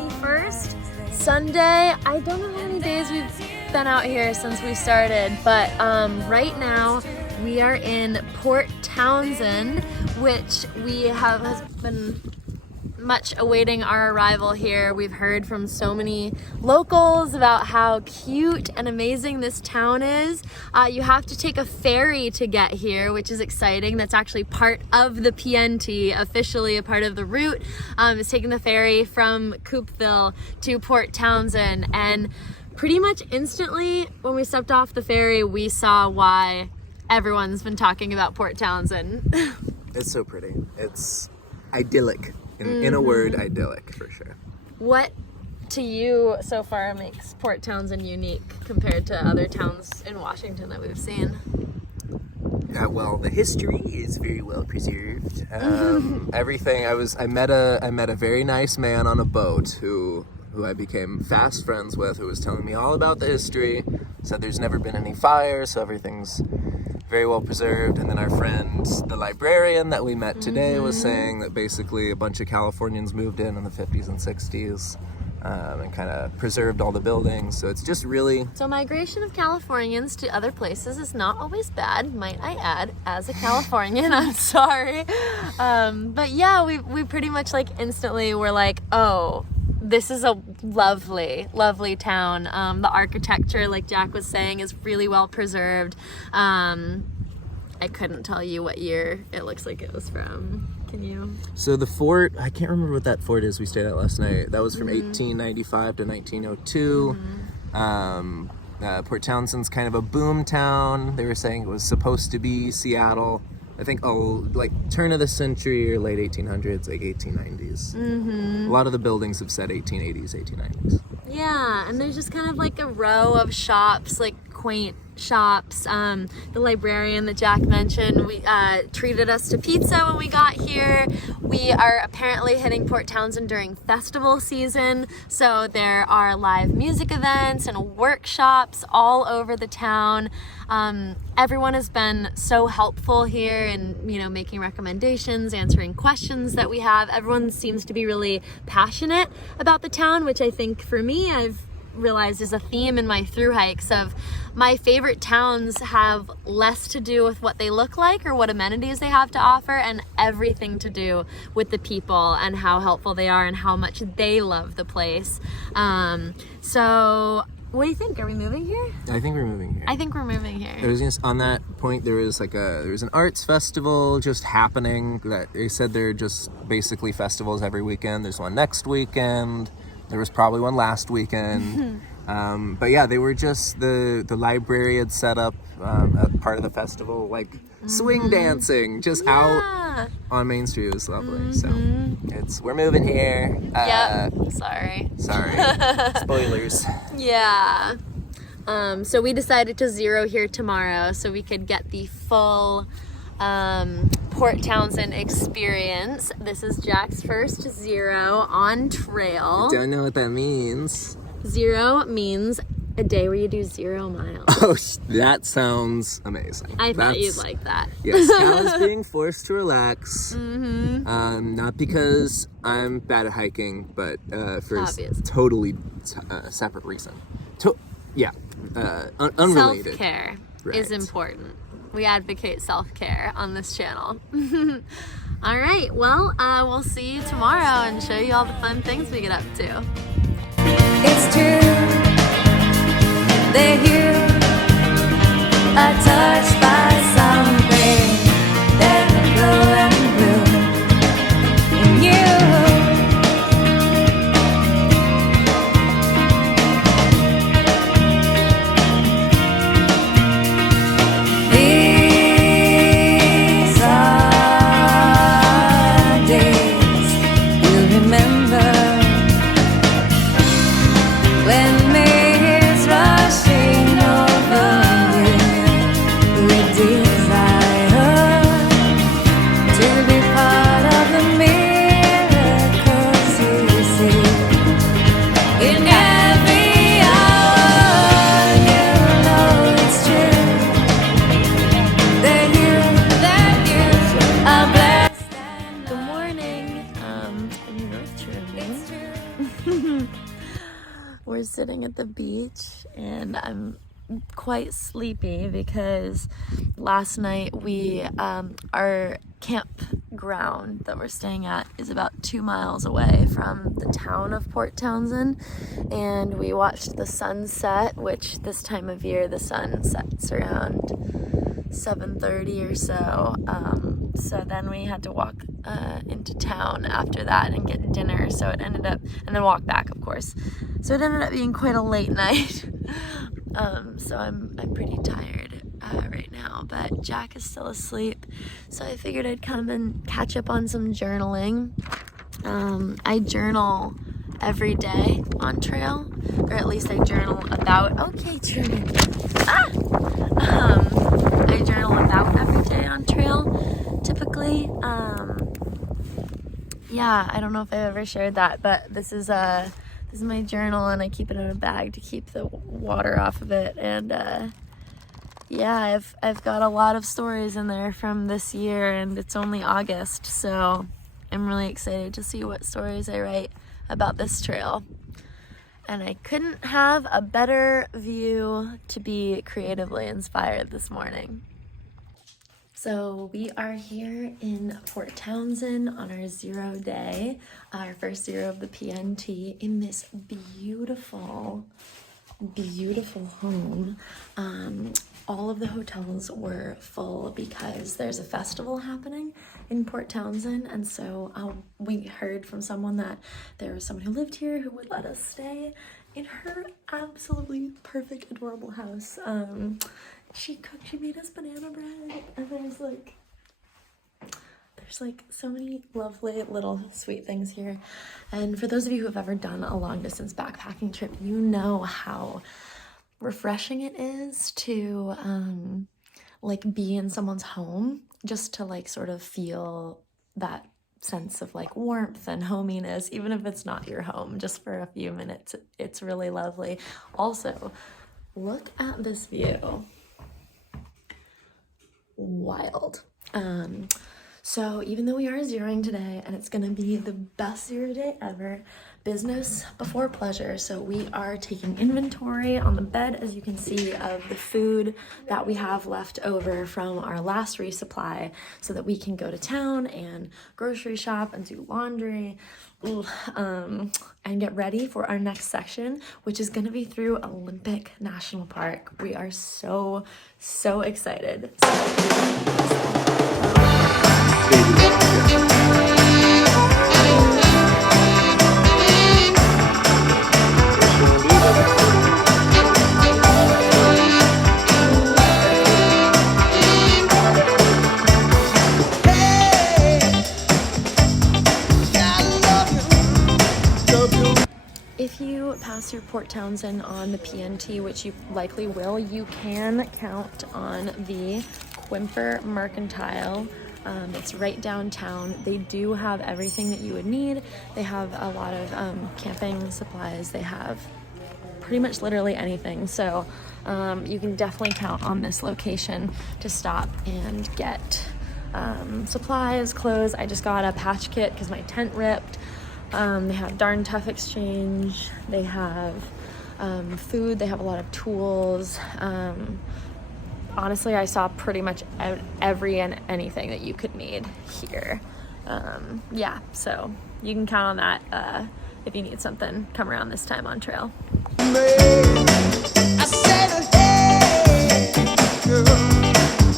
21st, Sunday. I don't know how many days we've been out here since we started, but right now we are in Port Townsend, which we has been much awaiting our arrival here. We've heard from so many locals about how cute and amazing this town is. You have to take a ferry to get here, which is exciting. That's actually part of the PNT, officially a part of the route, is taking the ferry from Coopville to Port Townsend. And pretty much instantly when we stepped off the ferry, we saw why everyone's been talking about Port Townsend. It's so pretty. It's idyllic. In a word, idyllic, for sure. What to you so far makes Port Townsend unique compared to other towns in Washington that we've seen? Well, the history is very well preserved. Everything. I met a very nice man on a boat who I became fast friends with, who was telling me all about the history. Said there's never been any fire, so everything's very well preserved. And then our friend, the librarian that we met today, was saying that basically a bunch of Californians moved in the 50s and 60s and kind of preserved all the buildings. So it's just really... So migration of Californians to other places is not always bad, might I add, as a Californian. I'm sorry. But yeah, we pretty much like instantly were like, oh, this is a lovely, lovely town. The architecture, like Jack was saying, is really well preserved. I couldn't tell you what year it looks like it was from. Can you? So the fort, I can't remember what that fort is we stayed at last night. That was from 1895 to 1902. Port Townsend's kind of a boom town. They were saying it was supposed to be Seattle. I think, like turn of the century or late 1800s, like 1890s. A lot of the buildings have said 1880s, 1890s. Yeah, and there's just kind of like a row of shops, like quaint shops. The librarian that Jack mentioned, we treated us to pizza when we got here. We are apparently hitting Port Townsend during festival season, so there are live music events and workshops all over the town. Everyone has been so helpful here in, making recommendations, answering questions that we have. Everyone seems to be really passionate about the town, which I think for me, I've realized is a theme in my through hikes of my favorite towns have less to do with what they look like or what amenities they have to offer, and everything to do with the people and how helpful they are and how much they love the place. So what do you think? Are we moving here? I think we're moving here. I think we're moving here. On that point, there was an arts festival just happening that they said they're just basically festivals every weekend. There's one next weekend. There was probably one last weekend. But yeah, they were just, the library had set up a part of the festival, like swing dancing, just out on Main Street. It was lovely. So we're moving here. Sorry. Spoilers. Yeah. So we decided to zero here tomorrow so we could get the full Port Townsend experience. This is Jack's first zero on trail. I don't know what that means. Zero means a day where you do 0 miles. Oh, that sounds amazing. I thought you'd like that. Yes, Cal is being forced to relax. Not because I'm bad at hiking, but for a totally separate reason. Unrelated. Self-care is important. We advocate self-care on this channel. All right, well, we'll see you tomorrow and show you all the fun things we get up to. It's true, they're here, touched by something that will grow and bloom in you. These are days we'll remember. When May is rushing over you, We're sitting at the beach and I'm quite sleepy because last night our campground that we're staying at is about 2 miles away from the town of Port Townsend, and we watched the sunset, which this time of year the sun sets around 7:30 or so. So then we had to walk into town after that and get dinner. So it ended up, and then walk back, of course. So it ended up being quite a late night. So I'm pretty tired right now, but Jack is still asleep. So I figured I'd come and catch up on some journaling. I journal every day on trail, or at least I journal about, okay, Truman. I journal about every day on trail, typically. Yeah, I don't know if I've ever shared that, but this is my journal, and I keep it in a bag to keep the water off of it. And yeah, I've got a lot of stories in there from this year, and it's only August, so I'm really excited to see what stories I write about this trail. And I couldn't have a better view to be creatively inspired this morning. So we are here in Port Townsend on our 0 day, our first 0 of the PNT, in this beautiful, beautiful home. All of the hotels were full because there's a festival happening in Port Townsend, and so we heard from someone that there was someone who lived here who would let us stay in her absolutely perfect, adorable house. She made us banana bread, and there's like so many lovely little sweet things here. And for those of you who have ever done a long distance backpacking trip, you know how refreshing it is to like be in someone's home, just to like sort of feel that sense of like warmth and hominess, even if it's not your home, just for a few minutes. It's really lovely. Also, look at this view. Wild. So even though we are 0ing today, and it's gonna be the best 0 day ever, business before pleasure. So we are taking inventory on the bed, as you can see, of the food that we have left over from our last resupply, so that we can go to town and grocery shop and do laundry, and get ready for our next section, which is gonna be through Olympic National Park. We are so excited. If you pass through Port Townsend on the PNT, which you likely will, you can count on the Quimper Mercantile. It's right downtown. They do have everything that you would need. They have a lot of camping supplies. They have pretty much literally anything. So you can definitely count on this location to stop and get supplies, clothes. I just got a patch kit because my tent ripped. They have Darn Tough Exchange. They have food. They have a lot of tools. Honestly, I saw pretty much every and anything that you could need here. Yeah, so you can count on that if you need something. Come around this time on trail. I said, hey, girl,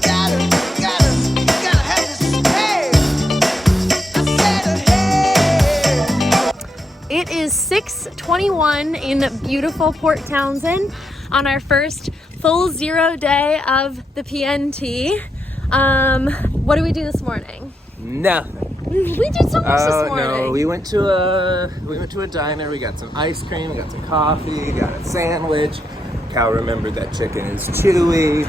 gotta have this, hey. I said, hey. It is 6:21 in beautiful Port Townsend on our first full 0 day of the PNT. What did we do this morning? Nothing. We did so much this morning. No, we went to a diner. We got some ice cream. We got some coffee. Got a sandwich. Cal remembered that chicken is chewy.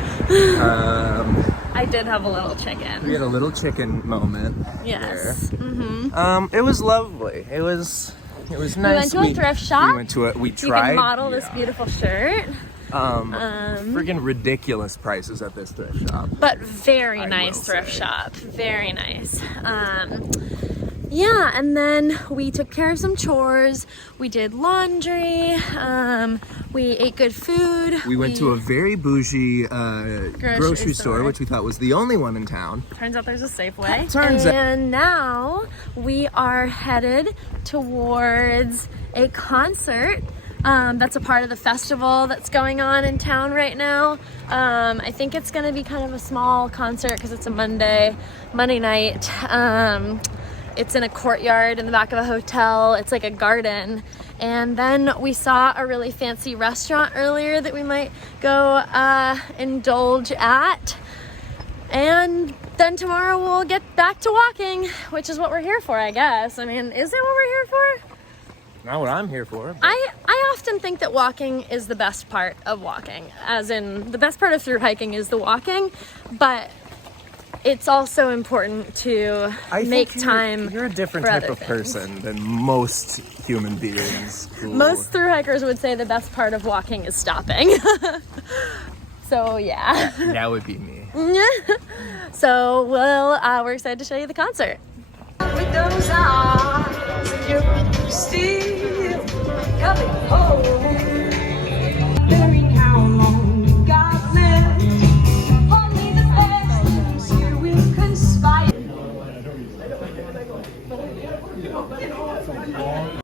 I did have a little chicken. We had a little chicken moment. Yes. There. Mm-hmm. It was lovely. It was nice. We went to a thrift shop. We tried. You can model this beautiful shirt. Freaking ridiculous prices at this thrift shop. But very nice thrift shop. Very nice. yeah, and then we took care of some chores. We did laundry. We ate good food. We went to a very bougie grocery store, which we thought was the only one in town. Turns out there's a Safeway. Turns out. And now we are headed towards a concert. That's a part of the festival that's going on in town right now. I think it's going to be kind of a small concert because it's a Monday night. It's in a courtyard in the back of a hotel. It's like a garden. And then we saw a really fancy restaurant earlier that we might go indulge at. And then tomorrow we'll get back to walking, which is what we're here for, I guess. I mean, is it what we're here for? Not what I'm here for. I often think that walking is the best part of walking, as in the best part of through hiking is the walking, but it's also important to make time. You're a different for type other of things. person than most human beings. Most through hikers would say the best part of walking is stopping. So yeah. That would be me. So we're excited to show you the concert. With those eyes, you're still coming home. Very